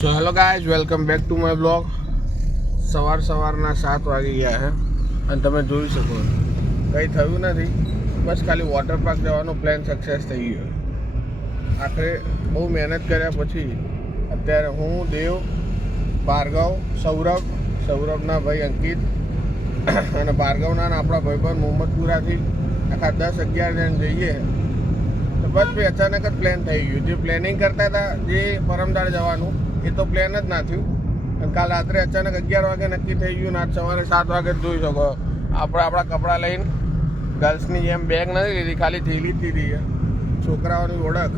તો hello guys, welcome back to my blog. સવારના 7 વાગી ગયા છે અને તમે જોઈ શકો કંઈ થયું નથી. બસ ખાલી વોટર પાર્ક જવાનો પ્લાન સક્સેસ થઈ ગયો. આખરે બહુ મહેનત કર્યા પછી અત્યારે હું, દેવ, ભાર્ગવ, સૌરભના ભાઈ અંકિત અને ભાર્ગવના આપણા ભાઈબંધ મોહમ્મદપુરાથી આખા 10-11 જણ જઈએ. તો બસ ભાઈ અચાનક જ પ્લાન થઈ ગયું. જે પ્લાનિંગ કરતા હતા જે પરમદાળ જવાનું એ તો પ્લાન જ ના થયું. અને કાલ રાત્રે અચાનક 11 વાગે નક્કી થઈ ગયું ને આજ સવારે 7 વાગે જોઈ શકો આપણા કપડાં લઈને ગર્લ્સની જેમ બેગ નથી લીધી, ખાલી થેલી જ લીધી, છોકરાઓની ઓળખ,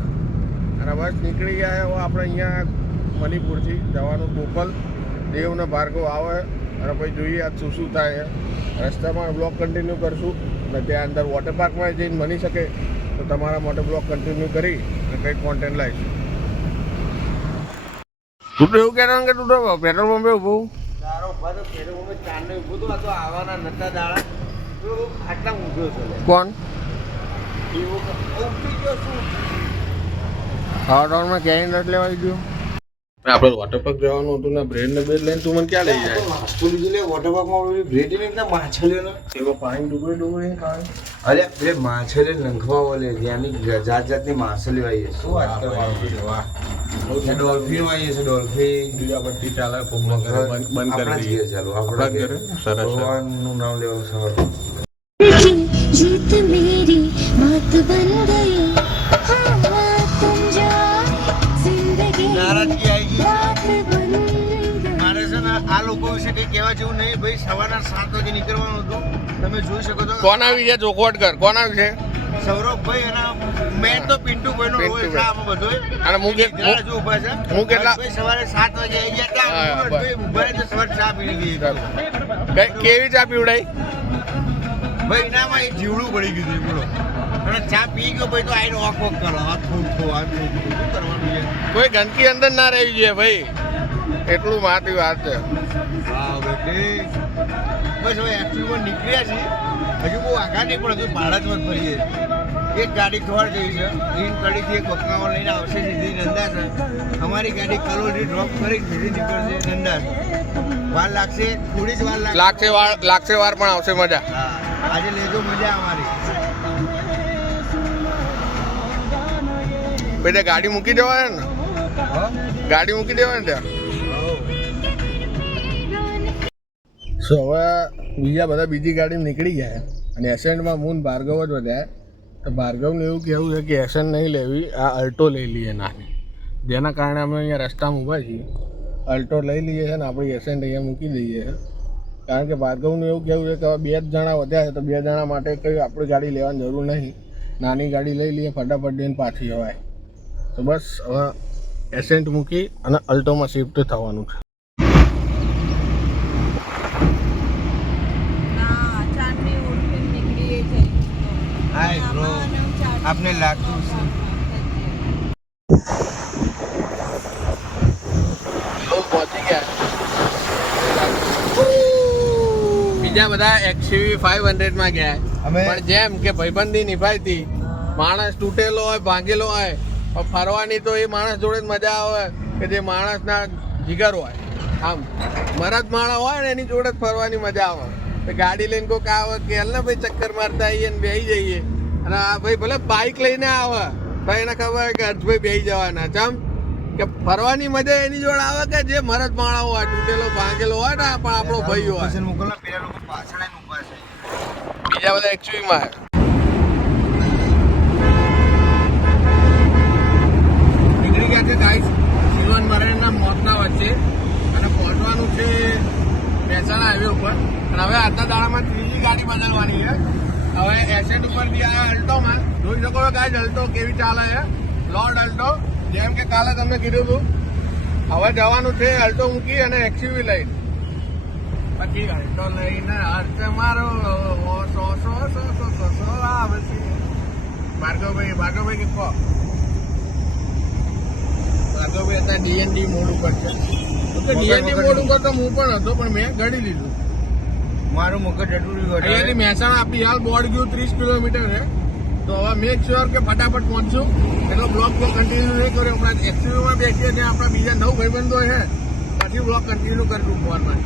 અને બસ નીકળી ગયા. હવે આપણે અહીંયા મણિપુરથી જવાનું ટોપલ. દેવ ને ભાર્ગવ આવે અને પછી જોઈએ આજ શું થાય. રસ્તામાં બ્લોગ કન્ટિન્યુ કરશું અને ત્યાં અંદર વોટર પાર્કમાં જઈને બની શકે તો તમારા માટે બ્લોગ કન્ટિન્યુ કરી અને કંઈક કોન્ટેન્ટ લાવીશું. તું તો એવું કહેતા કે તું તો પેટ્રોલ પંપે ઊભું તારો ઉભા તો પેટ્રોલ પંપે ચાંદને ઊભું તો આ તો આવવાના નતા દાડા તો આટલા ઊંઘ્યો છે. કોણ એવું ઊંઘી ગયો શું? ખાવા ક્યાંય નથી લેવાઈ ગયું. આપણે વોટર પાર્ક જવાનું હતું ને બ્રેડ ને બેડ લઈને તું મને ક્યાં લઈ જાય? નાસ્તો લીધો લે વોટર પાર્કમાં બ્રેડ ને એકદમ માછલીઓ ને એમાં પાણી ડૂબી ખાય. અરે બે માછલી લંખવા બોલે ત્યાંની જાતની માછલીઓ આવી છે. શું વાત કરવાનું? વાહ, ડોલ્ફિન આવી છે. ડોલ્ફિન દીવાબત્તી ચાલે બંધ કરી દઈએ. ચાલો આપણા આપણે ઘરે સરસ ભગવાનનું નામ લેવાનું સવાર. जीत मेरी बात बन गई हाँ तुम जाओ जिंदगी નારાજગી આવી ગઈ. बात बन गई મારે છે ને આ લોકો વિશે કંઈ કહેવા જેવું નહીં ભાઈ. સવારના 7 વાગે નીકળવાનું હતું. તમે જોઈ શકો છો કોના વિશે ચોખવટ કર? કોના વિશે? સૌરભભાઈ અને મેન તો પિન્ટુભાઈનો રોલ છે આમાં બધોય. અને હું કે- ઘણા જ ઊભા છે. હું કેટલા- ભાઈ સવારે 7 વાગે આવી ગયા હા, હતા. બસ. ભાઈ ઊભા રહીને સવારે ચા પી ગઈ. કેવી ચા પીવડાઈ? ભાઈ એનામાં એક જીવડું પડી ગયું હતું બોલો. અને ચા પી ગયો ભાઈ તો આઈને ઓક ઓક કરો. આ થોડું આ થોડું શું કરવાનું છે? કોઈ ગંદકી અંદર ના રહેવી જોઈએ ભાઈ, એટલું માટી વાત છે. હા બેટી બસ હવે એક્ચ્યુઅલમાં નીકળ્યા છીએ. હજુ બહુ આગળ નહીં પણ હજુ ભારતમાં જ ફરીએ. એક ગાડી ખબર જઈ છે ગ્રીન કડીથી એક બકરાઓ લઈને આવશે સીધી નંદાસ. અમારી ગાડી કલોલથી ડ્રોપ કરી સીધી નીકળશે નંદાસ. વાર લાગશે, થોડી જ વાર લાગશે. લાગશે વાર પણ આવશે મજા. હા આજે લેજો મજા અમારી. ભાઈ ત્યાં ગાડી મૂકી દેવાય ને, ગાડી મૂકી દેવાય ને ત્યાં. સો હવે બીજા બધા બીજી ગાડીમાં નીકળી ગયા અને એસેન્ટમાં મૂન ભાર્ગવ જ વધ્યા. તો ભાર્ગવને એવું કહેવું છે કે એસેન્ટ નહીં લેવી, આ અલ્ટો લઈ લઈએ નાની, જેના કારણે અમે અહીંયા રસ્તામાં ઊભા છીએ. અલ્ટો લઈ લઈએ છે ને આપણી એસેન્ટ અહીંયા મૂકી દઈએ છે. કારણ કે ભાર્ગવનું એવું કહેવું છે કે હવે 2 જ જણા વધ્યા છે તો 2 જણા માટે કંઈ આપણી ગાડી લેવાની જરૂર નહીં, નાની ગાડી લઈ લઈએ, ફટાફટ જઈને પાછી જવાય. તો બસ હવે એસેન્ટ મૂકી અને અલ્ટોમાં શિફ્ટ થવાનું છે. હાય બ્રો, આપને લાગતું છે પહોંચી ગયા. બીજા બધા XUV 500 માં ગયા. અમે- પણ જેમ કે ભાઈબંધી નિભાઈતી, માણસ તૂટેલો હોય, ભાંગેલો હોય, પણ ફરવાની તો એ માણસ જોડે જ મજા આવે કે જે માણસના જીગર હોય. આમ મરદ માણસ હોય ને એની જોડે જ ફરવાની મજા આવે. તો ગાડી લઈને કોઈક આવે કે હાલ ને ભાઈ ચક્કર મારતા આવીએ ને બેસી જઈએ. અને આ ભાઈ ભલે બાઇક લઈને આવે, ભાઈ એને ખબર હોય કે હર્ષભાઈ બેસી જવાના. ચમ કે ફરવાની મજા એની જોડે આવે કે જે મરદ માણસ હોય, તૂટેલો ભાંગેલો હોય ને પણ આપણો ભાઈ હોય. લોકેશન મોકલના. પેલા લોકો પાછળ જ ઊભા છે. બીજા બધા XUV માં નીકળી ગયા છે ગાઈસ સિલ્વન મરેનના મોતના વચ્ચે અને પહોંચવાનું છે મહેસાણા હાઈવે ઉપર. અને હવે આજના દાડામાં ત્રીજી ગાડી બદલવાની છે. હવે એસેન્ટ ઉપરથી આ અલ્ટોમાં જોઈ શકો છો ગાઈસ અલ્ટો કેવી ચાલે છે, લોર્ડ અલ્ટો. જેમ કે કાલે તમને કીધું હતું, હવે જવાનું છે અલ્ટો મૂકી અને XUV લઈને. પછી અલ્ટો લઈને હર્ષ મારો ભાર્ગવભાઈ કે કહો. ભાર્ગવભાઈ અત્યારે DND મોડ ઉપર છે. DND મોડ ઉપર તો હું પણ હતો પણ મેં ગળી લીધું. મારું મગજ એટલું અહીંયાથી મહેસાણા આપી હાલ બોર્ડ ગયું 30 કિલોમીટર છે. તો હવે મેક શ્યોર કે ફટાફટ પહોંચશું. એટલો બ્લોગ તો કન્ટિન્યુ નહીં કર્યો. હમણાં એક્ટિવમાં બેસીએ ત્યાં આપણા બીજા 9 ભાઈબંધો છે. પછી બ્લોગ કન્ટિન્યુ કરીશું ફોનમાં.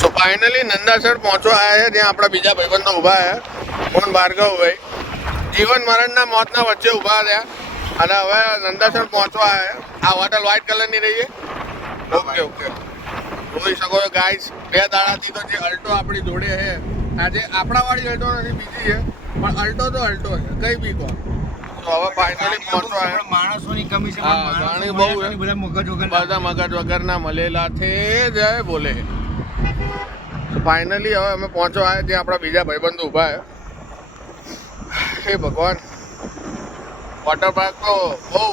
સો ફાઇનલી નંદાસર પહોંચવા આવ્યા છે જ્યાં આપણા બીજા ભાઈબંધો ઊભા છે. મોહન ભાર્ગવભાઈ જીવન મરણના મોતના વચ્ચે ઊભા રહ્યા અને હવે નંદાસર પહોંચવા આવ્યા. આ હોટલ વ્હાઇટ કલરની રહી છે. ઓકે ઓકે જોઈ શકો છો ગાઈસ. 2 દાડાથી તો જે અલ્ટો આપણી જોડે છે આજે આપણા વાળી અલ્ટો નથી બીજી છે પણ અલ્ટો તો અલ્ટો છે કઈ બી કહો. તો હવે ફાઇનલી પહોંચવા આવ્યા. માણસોની કમી છે. હા, ઘણી બહુ છે. બધા મગજ વગર બધા મગજ વગરના મળેલા છે જય બોલે. ફાઇનલી હવે અમે પહોંચવા આવ્યા ત્યાં આપણા બીજા ભાઈબંધો ઊભા છે. હે ભગવાન વોટર પાર્ક તો બહુ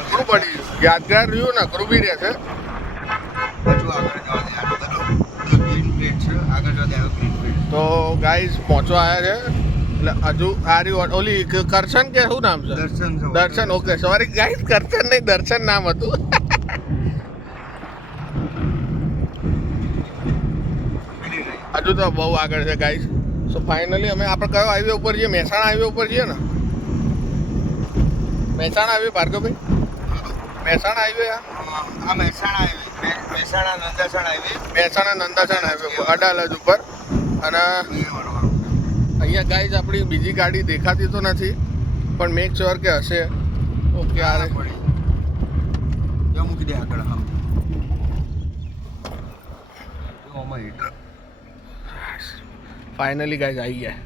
અઘરું પડી યાદગાર રહ્યું ને અઘરું બી રહેશે. હજુ આગળ જવા દે. આ તો ગ્રીન પ્લેટ છે. આગળ જવા દે. Green plate. તો ગાઈસ પહોંચવા આવ્યા છે એટલે હજુ આરી ઓલી કરશન કે શું નામ છે? દર્શન છે. દર્શન. ઓકે સોરી ગાઈસ કરશન નહીં દર્શન નામ હતું. હજુ તો બહુ આગળ છે ગાઈસ. સો ફાઇનલી અમે આપણે કયો હાઈવે ઉપર છીએ? મહેસાણા હાઈવે ઉપર છીએ ને? મહેસાણા હાઈવે ભાર્ગવભાઈ? મહેસાણા હાઈવે આ Mehsana highway. Mehsana Nandasan highway. Mehsana Nandasan highway ઉપર અડાલજ ઉપર. અને અહીંયા ગાઈસ આપણી બીજી ગાડી દેખાતી તો નથી પણ મેક શ્યોર કે હશે. ઓકે આરે મૂકી દે આગળ. હા હીટર ફાઇનલી ગાઈસ આવી ગયા.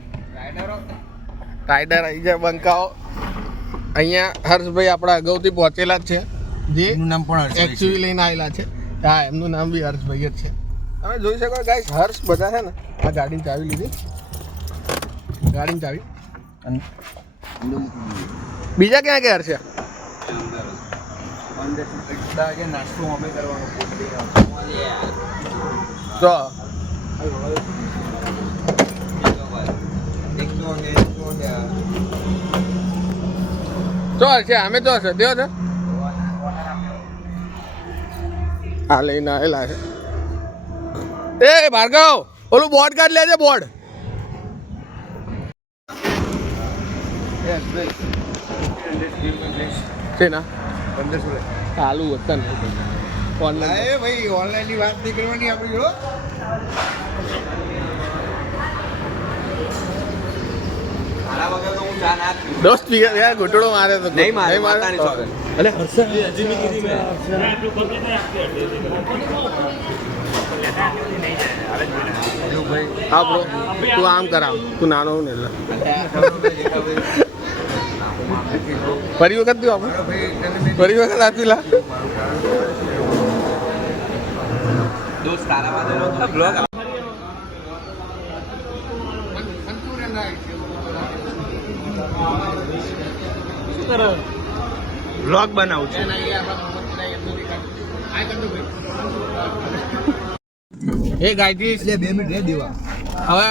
રાઈડર આવી ગયા બંકાઓ. અહીંયા હર્ષભાઈ આપણા અગાઉથી પહોંચેલા જ છે જે એનું નામ પણ હર્ષભાઈ એક્ચ્યુઅલી લઈને આવેલા છે. હા એમનું નામ બી હર્ષભાઈ જ છે. તમે જોઈ શકો ગાઈસ હર્ષ બધા છે ને આ ગાડીની ચાવી લીધી. ગાડીની ચાવી બીજા ક્યાં ગયા હર્ષ? નાસ્તો અમે કરવાનો તો ચો હશે અમે તો હશે દેવો છે. આ લઈને આવેલા છે. એ ભાર્ગવ ઓલું બોર્ડ કાઢ લેજે બોર્ડ. છે ના 1500 ચાલુ વતન ઓનલાઈન ભાઈ ઓનલાઈન ની વાત નહીં કરવાની આપણી જો. દોસ્ત યાર ઘૂંટડો મારે તો નહીં મારે અલે હર્ષદ હજી બી કીધી મેં. હા બ્રો તું આમ કરાવ તું નાનો હું ને એટલે ફરી વખત તું આપણે ફરી વખત આપી લા દોસ્ત તારા વાદે બ્લોગ બ્લોગ બનાવું છું. એ ગાયત્રી 2 મિનિટ રે દેવા. હવે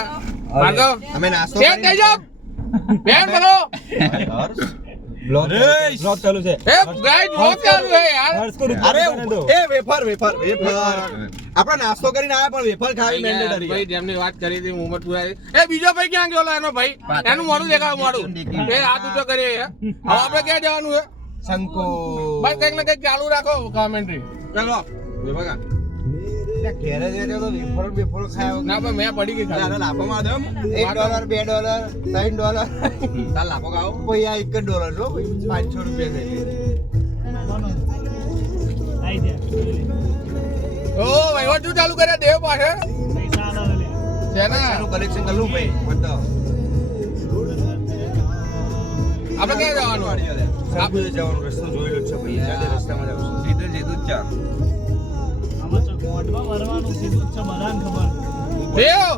ભાર્ગવ અમે નાસ્તો સેટ થઈ જાવ બેન બોલો બ્લોગ ચાલુ છે. એ ગાઈડ બહુ ચાલુ છે યાર. અરે એ વેફર આપણે નાસ્તો કરીને આયા પણ વેફર ખાવી મેન્ડેટરી. ભાઈ જેમની વાત કરી હતી મોહમ્મદપુરા એ બીજો ભાઈ ક્યાં ગયો એનો ભાઈ એનું મોડું દેખાવ મોડું એ હાથ ઊંચો કરીએ હવે આપણે ક્યાં જવાનું છે? શંકો ભાઈ કંઈક ને કંઈક ચાલુ રાખો કોમેન્ટ્રી. ચલો બગા ઘેરે જઈને તો વેફર ખાયો ના પણ મેં પડી ગઈ ખાલી. લાફો માં દમ $1 $2 $3 તાર લાફો ખાઓ કોઈ આ $1 છો $500 થઈ ઓ વહીવટ શું ચાલુ કર્યા દેવ પાસે છે ને કલેક્શન કરલું ભાઈ બધો આપણે ક્યાં જવાનું? આપણે જવાનો રસ્તો જોયેલો છે ભાઈ. આજે રસ્તામાં જાવ સીધું સીધું જ ચા દેવ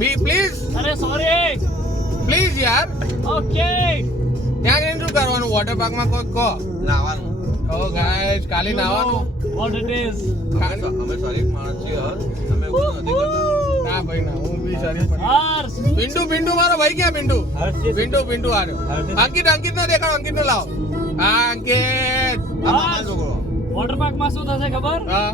બી પ્લીઝ અરે સોરી પ્લીઝ યાર ઓકે ત્યાં જઈને શું કરવાનું? વોટર પાર્કમાં કોઈ કહો નાવાનું. ઓ ગાઈસ કાલી નાવાનું વોટ ઇટ ઇઝ અમે શરીફ માણસ છીએ અમે એવું નથી કરતા. ના ભાઈ ના હું બી શરીફ હર્ષ પિન્ટુ મારો ભાઈ ક્યાં પિન્ટુ આર્યો અંકિત નો દેખાડો અંકિત નો લાવો હા અંકિત આ મામા છોકરો વોટર પાર્ક માં શું થશે ખબર હા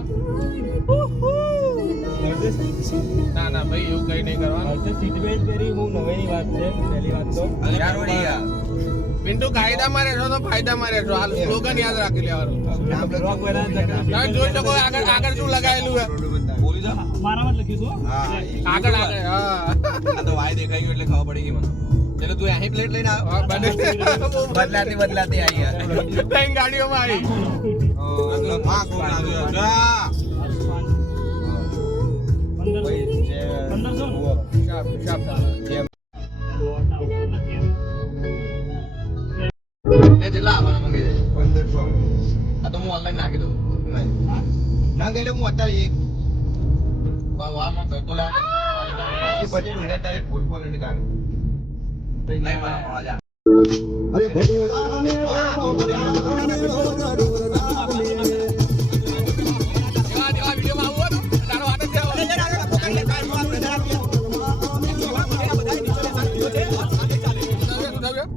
ના ના ભાઈ એવું કઈ નહીં કરવાનું. સીટ બેલ્ટ પહેરી હું નવેની વાત છે પહેલી વાત તો પિન્ટુ કાયદામાં રહેશો તો ફાયદામાં રહેશો. આ સ્લોગન યાદ રાખી લેવાનું. રોક વેરા તમે જોઈ શકો આગળ આગળ શું લગાવેલું છે. મારામાં જ લખીશું હો. આગળ આગળ હા તો વાય દેખાયું એટલે ખબર પડી ગઈ મને. એટલે તું અહીં પ્લેટ લઈને આવ. હા, બદલાતી બદલાતી આવી યાર. ત્રણ ગાડીઓમાં આવી. માં કોણ આવ્યો જા. 1500 શાપ, શાપ. એ જેટલા આવવાના માંગે છે 1500. આ તો હું ઓનલાઈન નાખી દઉં. ના ગયેલો હું અત્યારે એક વાવામાં કરતો લા એ પછી મને તારે ફૂટબોલ ની કાઢ નહીં મને મજા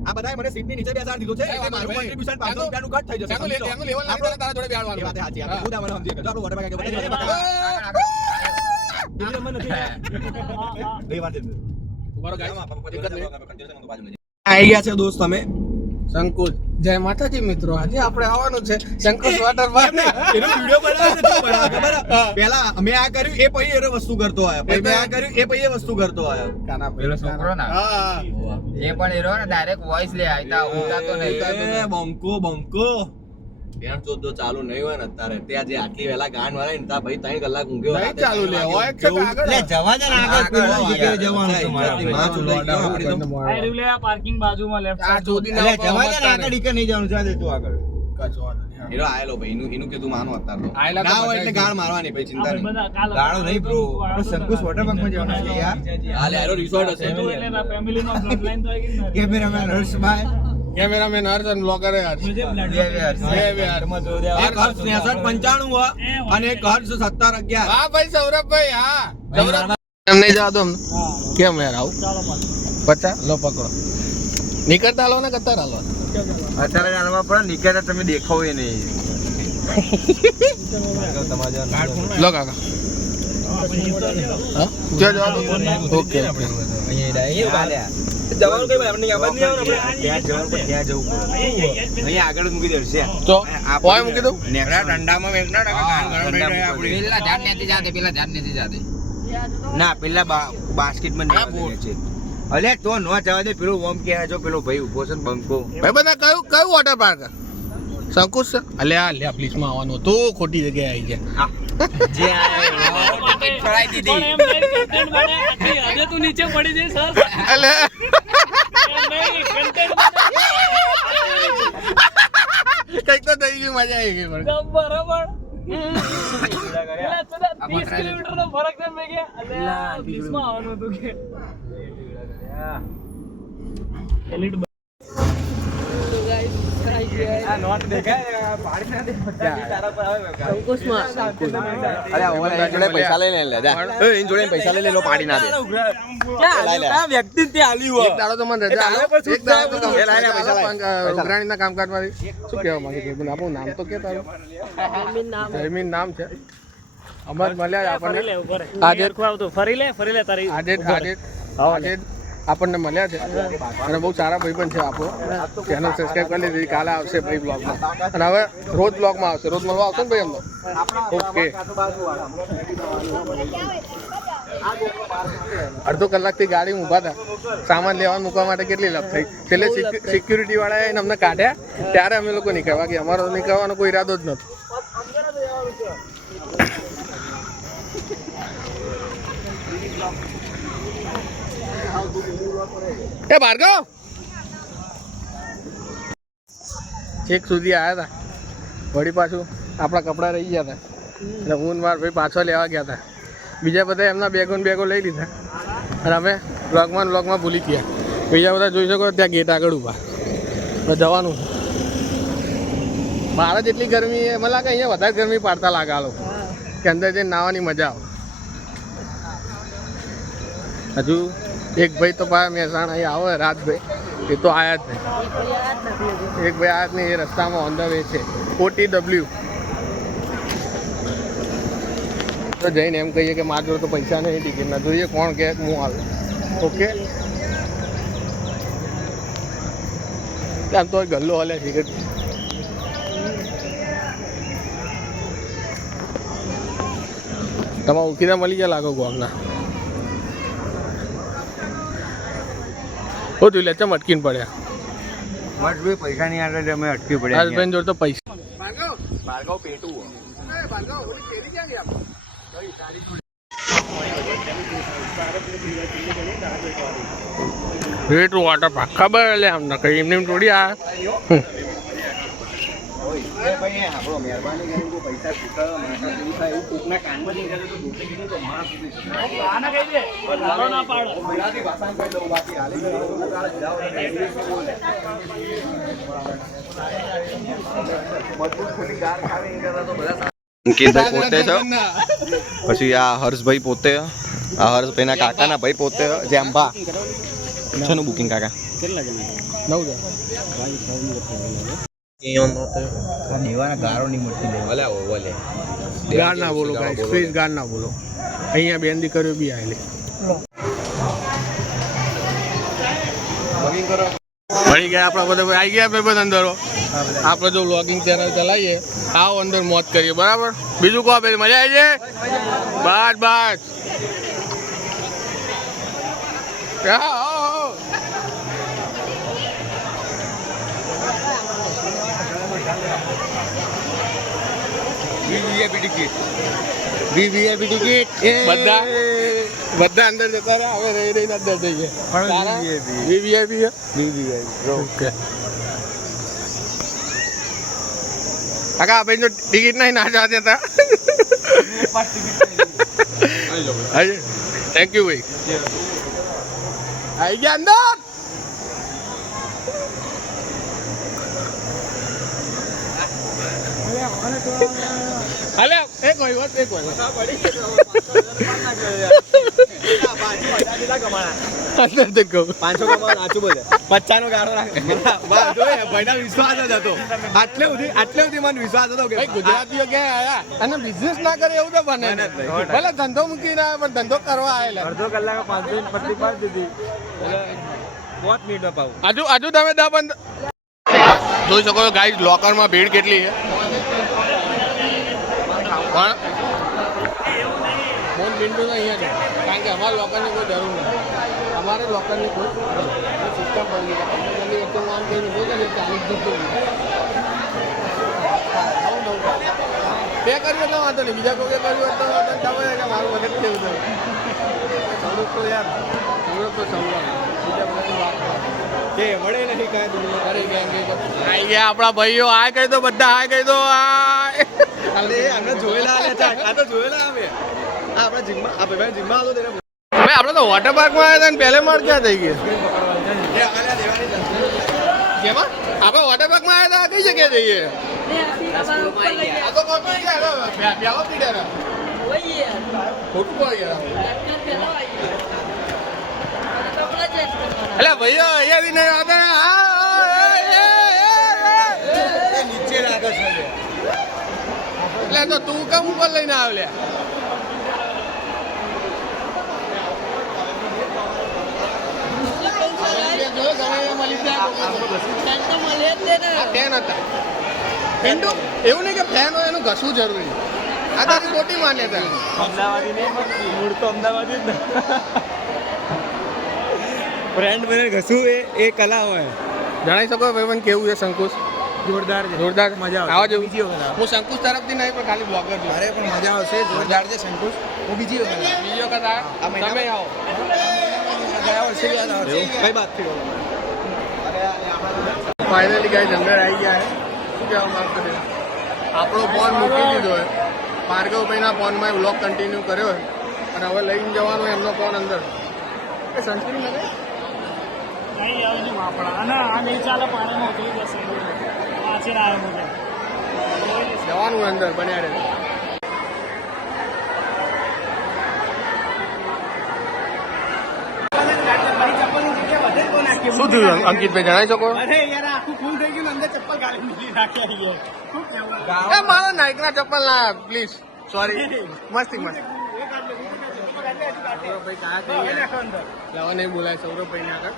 આ બધાય મને સીટની નીચે 2000 દીધો છે એટલે મારું કોન્ટ્રીબ્યુશન 500 રૂપિયાનું કટ થઈ જશે. લેવાનું તારા જોડે બેહાડવાનું. એ વાત સાચી આપણે ખુદ મને સમજી ગયો. આપણો વોટર બેગ વિડીયોમાં નથી બે વાર દે. ઉભારો guys. આવી ગયા છે દોસ્ત તમે સંકુચ જય માતાજી મિત્રો. આજે આપણે આવવાનું છે સંકુચ વોટર પાર્ક. એનો વિડિયો બનાવે છે તો બનાવે ખબર પહેલા અમે આ કર્યું એ પછી એ વસ્તુ કરતો આયો પછી મેં આ કર્યું એ પછી એ વસ્તુ કરતો આયો કાના પેલો છોકરો ના હા એ પણ એરો ને ડાયરેક્ટ વોઇસ લે આયતા ઉતારતો નહીં એ બંકો બેન ચોદો ચાલુ નહીં હોય ને અત્યારે ત્યાં જે આટલી વેલા ગાન વાળા ને ત્યાં ભાઈ 3 કલાક ઊંઘ્યો નહીં ચાલુ લે હોય છે કે આગળ લે જવા દે ને આગળ પેલો જગ્યાએ જવાનું છે મારે માં ચૂલો આ રહ્યું લે આ પાર્કિંગ બાજુમાં લેફ્ટ આ ચોદી ના લે જવા દે ને આગળ ઈકે નહીં જવાનું જા દે તું આગળ કચવાડો હીરો આયેલો ભાઈ એનું કીધું માનો અત્યારે તો આયેલા તો ના હોય એટલે બધાય ગાણ મારવાની ભાઈ ચિંતા નહીં બધા કાલ ગાળો નહીં બ્રો આપણે સંકુશ વોટર પાર્કમાં જવાનું છે યાર હાલે આરો રિસોર્ટ હશે એટલે ફેમિલીમાં બ્લડ લાઈન તો આવી ગઈ ને કેમેરામેન હર્ષભાઈ કેમેરામેન હર્ષ અને બ્લોગર હર્ષ મુજે બ્લડ એક હર્ષ 6395 અને એક હર્ષ 1711 હા ભાઈ સૌરભભાઈ હા સૌરભ એમ નહીં જવા દો કેમ યાર આવું ચાલો પાછું 50 લો પકડો નીકળતા લો ને કતાર હાલો અત્યારે જાણવા પડે નીકળે તમે દેખાવ એ નહીં લો કાકા હા ક્યાં જવા દો ઓકે ઓકે જવાનું કઈ ભાઈ અમને યાદ નહીં આવે ને ત્યાં જવું પડે અહીંયા આગળ મૂકી દેશે તો ઓય મૂકી દઉં નેકડા ઠંડામાં વેકના કાન ગરમ રહી જાય આપણી પેલા ઝાડ નથી જાતે ના પેલા બાસ્કેટમાં નહીં છે અલે તો નો જવા દે પેલો ઓમ કે જો પેલો ભાઈ ઉભો છે ને બંકો ભાઈ બધા કયું કયું વોટર પાર્ક સંકુશ છે અલ્યા લે પ્લીઝ માં આવવાનું તો ખોટી જગ્યાએ આવી ગયા જે ચડાઈ દીધી પણ એમ નહીં content બને આટલી હદે તું નીચે પડી જઈશ સર અલે એમ નહીં content કઈક તો થઈ ગયું મજા આવી ગઈ પણ બરાબર 30 કિલોમીટર નો ફરક છે મેં કે અલ્યા 30 માં આવવાનું હતું કે એલિટ આ નોટ દેખાય પાડી ના દે તારા પર આવે અરે ઓલા જોડે પૈસા લઈ લે જા એ ઇન જોડે પૈસા લઈ લે લો પાડી ના દે ક્યાં વ્યક્તિ તે આલ્યું એક દાડો તો મને રજા આલો એક દાડો તો એ લાય પૈસા લાય ઉઘરાણીના કામકાજમાંથી શું કહેવા માંગે છે આપણું નામ તો કે તારું જયમીન નામ છે અમર મળ્યા ફરી લે આપણને ઉપર આજે આવતો ફરી લે તારી આજે આપણને મળ્યા છે અને બહુ સારા ભાઈ પણ છે આપણો ચેનલ સબસ્ક્રાઇબ કરી લીધી કાલે આવશે ભાઈ બ્લોગમાં અને હવે રોજ બ્લોગમાં આવશે રોજ મળવા આવશે ને ભાઈ એમનો ઓકે અડધો કલાકથી ગાડી ઊભા હતા સામાન લેવાનું મૂકવા માટે કેટલી લપ થઈ છેલ્લે સિક્યુરિટી વાળાએ એને અમને કાઢ્યા ત્યારે અમે લોકો નીકળ્યા બાકી અમારો નીકળવાનો કોઈ ઈરાદો જ નહોતો એ ભાર્ગવ છેક સુધી આવ્યા હતા વળી પાછું આપણા કપડાં રહી ગયા હતા એટલે હું માર ભાઈ પાછો લેવા ગયા હતા બીજા બધા એમના બેગો લઈ લીધા અને અમે બ્લોગમાં ભૂલી ગયા બીજા બધા જોઈ શકો ત્યાં ગેટ આગળ ઊભા જવાનું બહાર જ એટલી ગરમી મને લાગે અહીંયા વધારે ગરમી પાડતા લાગે આ લોકો કે અંદર જઈને નાહવાની મજા આવે હજુ એક ભાઈ તો પાછા મહેસાણા અહીં આવે રાજભાઈ એ તો આયા જ નહીં એક ભાઈ આયા જ નહીં એ રસ્તામાં ઓન ધ વે છે OTW તો જઈને એમ કહીએ કે મારા જોડે તો પૈસા નહીં ટિકિટના, જોઈએ કોણ કહે હું આવે. ઓકે, આમ તો ગલ્લો હાલે ટિકિટ. તમારા ઓળખીતા મળી ગયા લાગો ગોમના. ઓ તું લે ચમ અટકીને પડ્યા? બસ ભાઈ પૈસા નહીં આવે અમે અટકી પડ્યા. હસબન્ડ જોડે તો પૈસા. ભાર્ગવ પેટું રેટ વોટર પાર્ક ખબર એટલે આમ ના કઈ એમને એમ થોડી આ. ભાઈ આપણો મહેરબાની કરીને કોઈ પૈસા ચૂકવવા માતા જેવું થાય એવું કોકના કાનમાં નહીં જાય તો દુઃખી કીધું તો માણસ આના કહી દે તારો ના પાડો. ગુજરાતી ભાષામાં કહી દઉં બાકી હાલી મજબૂત ખોટી ગાર ખાવે એ કરતા તો બધા અંકિતભાઈ પોતે છે, પછી આ હર્ષભાઈ પોતે, આ હર્ષભાઈના કાકાના ભાઈ પોતે જે અંબા છેનું બુકિંગ કાકા 9 દેવાના ગારો નહીં મળતી ભલે ઓવલે ગાર ના બોલો ગાઈસ, પ્લીઝ ગાર ના બોલો. અહીંયા બેન દીકરીઓ બી આવેલી. મળી ગયા આપણા બધા આવી ગયા ભાઈ બધા અંદરો. આપણે જો વ્લોગિંગ ચેનલ ચલાવીએ, આવો અંદર મોજ કરીએ, બરાબર? બીજું કહો ભાઈ, મજા આવી છે? બસ બસ. વીવીઆઈપી ટિકિટ બધા બધા અંદર જતા રહ્યા, હવે રહી રહીને અંદર જઈએ. VVIP okay. કાકા ભાઈ જો ટિકિટ નહીં ના જાતે હતા. થેન્ક યુ ભાઈ. આવી ગયા અંદર. અલે એક હોય અંદર તો કહું 500 કમાવા નાચું બોલે 50 નો ગાળો રાખે ભાઈના વિશ્વાસ જ હતો. આટલે સુધી મને વિશ્વાસ હતો કે ભાઈ ગુજરાતીઓ ક્યાં આયા અને બિઝનેસ ના કરે એવું તો બને નહીં. ભલે ધંધો મૂકીને આવ્યા પણ ધંધો કરવા આવેલા. અડધો કલાક 5 મિનિટ પત્તી પાડી દીધી 5 મિનિટમાં પાવું. હજુ તમે 10-15 જોઈ શકો છો ગાઈસ, લોકરમાં ભીડ કેટલી છે. પણ ફોન બિંદુ તો અહીંયા છે, કારણ કે અમારા લોકરની કોઈ જરૂર નથી. અમારે લોકરની કોઈ સિસ્ટમ બની ગઈ. જલ્દી વચ્ચે હું આમ કહીને ઉભો કરીને 40 જતો બે કર્યું એટલે વાંધો નહીં, બીજા કોઈ કર્યું હોય તો ખબર કે મારું વખત કેવું થયું. સૌરભ તો યાર, સૌરભ તો સૌરભ બીજા બધાની વાત કે મળે નહીં કાંઈ દુનિયા કરી આવી ગયા આપણા ભાઈઓ. આ કહી દો બધા, આ કહી દો. અરે અમને જોયેલા આ તો જોયેલા અમે આપણા જીમમાં આ ભાઈ જીમમાં હતો તેને ભાઈ આપણે તો વોટર પાર્કમાં આવ્યા હતા ને પહેલે માર ક્યાં થઈ ગયા? કેમાં આપણે વોટર પાર્કમાં આવ્યા હતા, કઈ જગ્યાએ જઈએ? આ તો કોઈ પણ ગયા પહેલો પીડ્યા ખોટું પડી ગયા. એટલે ભાઈઓ અહીંયાથી નહીં આવતા. નીચે રાખે છે એટલે તો તું કેમ ઉપર લઈને આવ્યા? એવું નહીં કે ફેન હોય એનું ઘસવું જરૂરી. આ તો ખોટી માન્યતા. અમદાવાદી નહીં મૂળ તો અમદાવાદી જ ને ફ્રેન્ડ બને ઘસવું એ કલા હોય. જણાવી શકો ભાઈ મને કેવું છે શંકુશ? જોરદાર જોરદાર. મજા આવો જો બીજી વખત હું શંકુશ તરફથી નહીં પણ ખાલી બ્લોગર છું. અરે પણ મજા આવશે જોરદાર છે શંકુશ. હું બીજી વખત બીજી વખત આવ્યો તમે આવો. ગયા વર્ષે યાદ આવે કઈ વાત થઈ ફાઇનલી ગાઈસ અંદર આવી ગયા છે. શું કહેવા માંગતો છે? આપણો ફોન મૂકી દીધો હોય, ભાર્ગવભાઈના ફોનમાં વ્લોગ કન્ટિન્યુ કર્યો હોય અને હવે લઈને જવાનો એમનો ફોન અંદર. એ સનસ્ક્રીન લગે નહીં આવે નહીં વાપરા અને આ નહીં ચાલે પાણીમાં ઉતરી જશે પાછી ના આવે મુજબ જવાનું અંદર બન્યા રહે. શું થયું અંકિતભાઈ જણાવી શકો? અરે યાર આખું ફૂલ થઈ ગયું અંદર ચપ્પલ ગાલી નીકળી નાખી મારો નાઇકના ચપ્પલ ના પ્લીઝ. સોરી. મસ્તી મસ્તી. સૌરભભાઈ કયા કઈ લાવવા નહીં બોલાય સૌરભભાઈ ને આગળ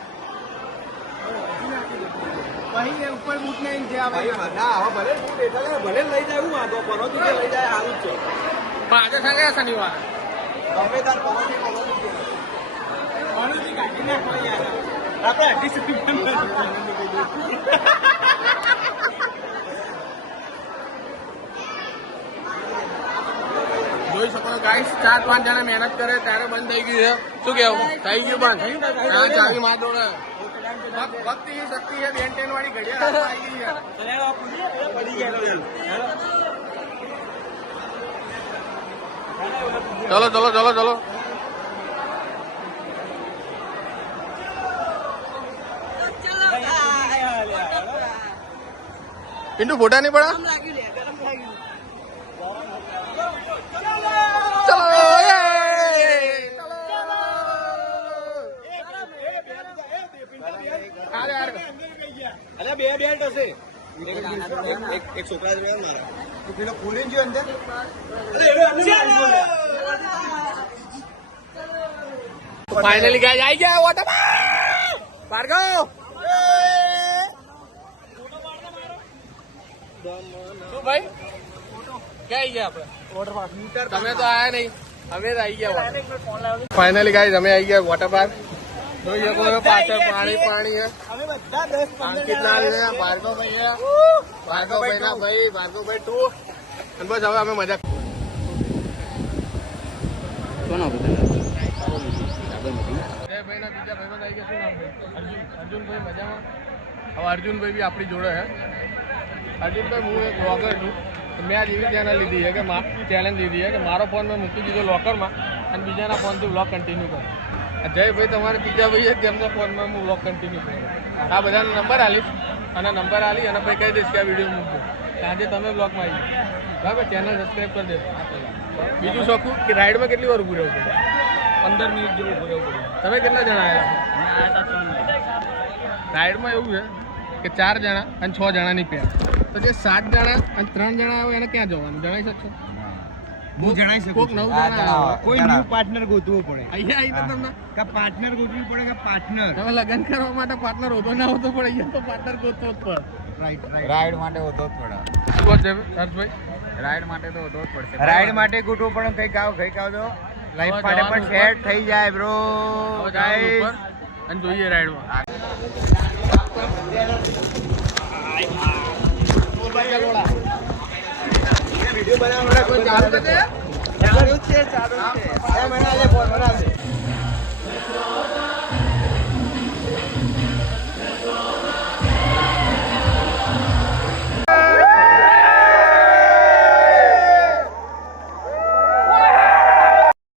ઉપર બૂટ નહીં છે ભલે લઈ જાય હું વાંધો પરોથી લઈ જાય સારું છે પણ આજે સંગે શનિવાર તમે તાર પરોથી કાઢી નાખો યાર આપણે 28 જોઈ શકો ગાઈસ 4-5 જણા મહેનત કરે ત્યારે બંધ થઈ ગયું છે શું કેવું થઈ ગયું બંધ ચાવી માર દોડે ભક્તિ શક્તિ છે બેન વાળી ઘડિયાળ આવી ગઈ ચલો ચલો ચલો ચલો પિન્ટુ ફોટા નહીં પડા ચલો અરે બે બેલ્ટ હશે એક છોકરા પેલો ખોલી ગયો અંદર ફાઇનલી ગાય આવી ગયા વોટર ભાર્ગવ શું ભાઈ ક્યાં આવી ગયા આપડે વોટર પાર્ક તમે તો આયા નહીં અમે તો આવી ગયા ફાઇનલી ગાય અમે આવી ગયા વોટર પાર્ક જોઈ શકો પાછળ પાણી પાણી છે અંકિત લાલ છે ભાર્ગવભાઈ છે ભાર્ગવભાઈ ના ભાઈ ભાર્ગવભાઈ 2 અને બસ હવે અમે મજા ભાઈ ના બીજા ભાઈ આવી ગયા શું નામ ભાઈ અર્જુનભાઈ મજામાં હવે અર્જુનભાઈ બી આપણી જોડે છે અર્જુનભાઈ હું એક બ્લોગર છું મેં આજ એવી ચેનલ લીધી છે કે ચેલેન્જ લીધી છે કે મારો ફોન મેં મૂકી દીધો લોકરમાં અને બીજાના ફોનથી બ્લોગ કન્ટિન્યુ કરું જયભાઈ તમારે ત્રીજા ભાઈ છે તેમના ફોનમાં હું બ્લોગ કન્ટિન્યુ કરું આ બધાનો નંબર આલીશ અને નંબર આલી અને ભાઈ કહી દઈશ કે આ વિડીયો મૂકજો આજે તમે બ્લોગમાં આવી બરાબર ચેનલ સબસ્ક્રાઈબ કરી દેજો બીજું શોખું કે રાઈડમાં કેટલી વાર ઊભું રહેવું પડે 15 મિનિટ જેવું ઊભું રહેવું પડે તમે કેટલા જણા આવ્યા રાઈડમાં એવું છે કે 4 જણા અને 6 જણાની પેર તો જે 7 જણા અને 3 જણા આવે એને ક્યાં જવાનું જણાવી શકશો હું જણાવી શકું કોક 9 જણા કોઈ ન્યુ પાર્ટનર ગોતવો પડે અહીંયા આવી તો તમને કે પાર્ટનર ગોતવું પડે કે પાર્ટનર તમે લગ્ન કરવા માટે પાર્ટનર હોતો ના હોતો પડે અહીંયા તો પાર્ટનર ગોતવો જ પડે રાઈડ માટે હોતો જ પડે શું વાત છે હર્ષભાઈ રાઈડ માટે તો હોતો જ પડશે રાઈડ માટે ગોઠવું પણ કઈક આવો લાઈફ માટે પણ સેટ થઈ જાય બ્રો ગાઈસ અને જોઈએ રાઈડમાં વિડિયો બનાવવાના કોઈ ચાલુ છે ચાલુ છે એ બનાવે ફોન બનાવે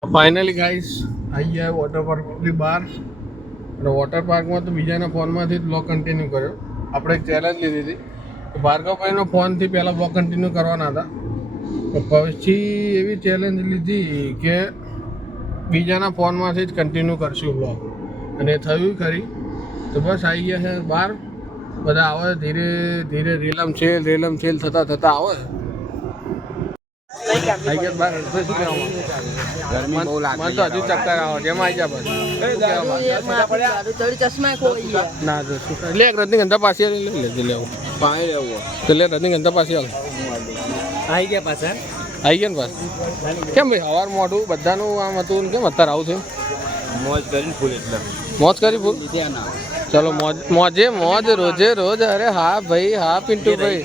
ફાઇનલી ગાઈસ આવી ગયા વોટર પાર્કની બહાર અને વોટર પાર્કમાં તો બીજાના ફોનમાંથી જ બ્લોગ કન્ટિન્યુ કર્યો આપણે એક ચેલેન્જ લીધી હતી કે ભાર્ગવભાઈનો ફોનથી પહેલાં બ્લોગ કન્ટિન્યુ કરવાના હતા તો પછી એવી ચેલેન્જ લીધી કે બીજાના ફોનમાંથી જ કન્ટિન્યુ કરશું બ્લોગ અને થયું ખરી તો બસ આવી ગયા છે બહાર બધા આવે ધીરે ધીરે રેલમ છેલ થતાં આવે ગરમી બહુ લાગે મને તો હજુ ચક્કર આવે જેમ આવી જા બસ ના લે રજનીગંધા પાસે લેવું પાણી લેવું તો લે રજનીગંધા પાસે આવી ગયા પાછા આવી ગયા ને પાસ કેમ ભાઈ સવાર મોઢું બધાનું આમ હતું કેમ અત્યારે આવું થયું મોજ કરીને ફૂલ એટલે મોજ કરી ફૂલ ચલો મોજે મોજ રોજે રોજ અરે હા ભાઈ હા પિન્ટુ ભાઈ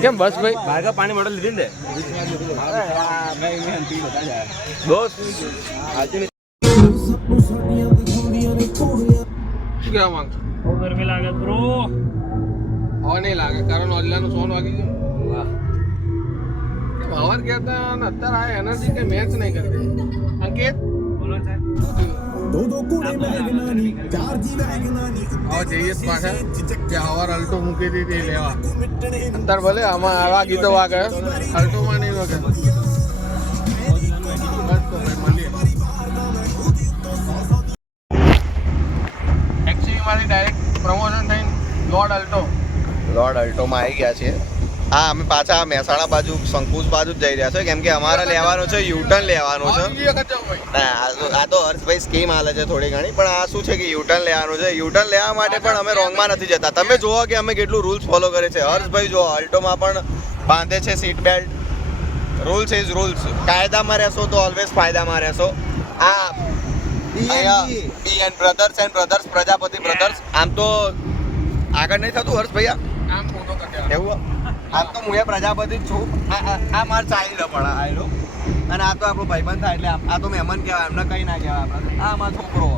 કેમ બસ ભાઈ ભાર્ગવ પાણી બોટલ લીધી ને શું કહેવા માંગશો બહુ ગરમી લાગે બ્રો હવે નહીં લાગે કારણ ઓજલાનું સોન વાગી ગયું કેમ હવાર કહેતા અને અત્યારે આ એનર્જી કઈ મેચ નહીં કરતી અંકિત બોલો સાહેબ હવે જઈએ પાછા કે હવાર અલ્ટો મૂકી દીધી લેવા અત્યારે ભલે આમાં આવા ગીતો વાગે અલ્ટોમાં નહીં વાગે બસ તો ભાઈ મળીએ એક્ચ્યુઅલી મારી ડાયરેક્ટ પ્રમોશન થઈને લોર્ડ અલ્ટોમાં આવી ગયા છે હા અમે પાછા મહેસાણા બાજુ શંકુશ બાજુ જ જઈ રહ્યા છે કેમ કે અમારે લેવાનું છે યુટર્ન લેવાનું છે ના, આ તો હર્ષભાઈ સ્કીમ હાલે છે થોડી ઘણી, પણ આ શું છે કે યુટર્ન લેવાનું છે. યુટર્ન લેવા માટે પણ અમે રોંગમાં નથી જતા. તમે જુઓ કે અમે કેટલું રૂલ્સ ફોલો કરે છે. હર્ષભાઈ જુઓ અલ્ટોમાં પણ બાંધે છે seat belt. Rules is rules. કાયદામાં રહેશો તો ઓલવેઝ ફાયદામાં રહેશો. આ brothers and brothers Prajapati brothers. આમ તો આગળ નહીં થતું હર્ષ ભૈયા એવું. આમ તો હું એ પ્રજાપતિ જ છું. આ માર ચાઇલ્ડ પણ આવેલો અને આ તો આપણો ભાઈબંધ થાય એટલે આ તો મહેમાન કહેવાય, એમને કંઈ ના કહેવાય આપણે. આ મારો છોકરો